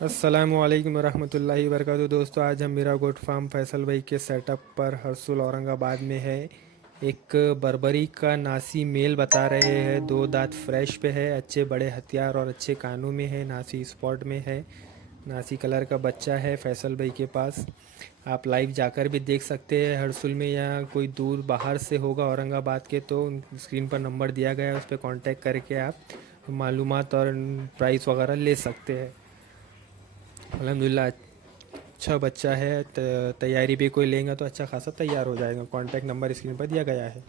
अस्सलामुअलैकुम रहमतुल्लाहि वबरकातुहू। दोस्तों, आज हम मीरा गोट फार्म फैसल भाई के सेटअप पर हरसुल औरंगाबाद में है। एक बर्बरी का नासी मेल बता रहे हैं। दो दांत फ्रेश पे है, अच्छे बड़े हथियार और अच्छे कानों में है, नासी स्पॉट में है, नासी कलर का बच्चा है फैसल भाई के पास। आप लाइव जाकर भी देख सकते हैं हरसुल में, या कोई दूर बाहर से होगा औरंगाबाद के तो स्क्रीन पर नंबर दिया गया है, उस पर कांटेक्ट करके आप मालूमात और प्राइस वगैरह ले सकते हैं। अल्हम्दुलिल्लाह अच्छा बच्चा है। तैयारी भी कोई लेंगे तो अच्छा खासा तैयार हो जाएगा। कॉन्टैक्ट नंबर स्क्रीन पर दिया गया है।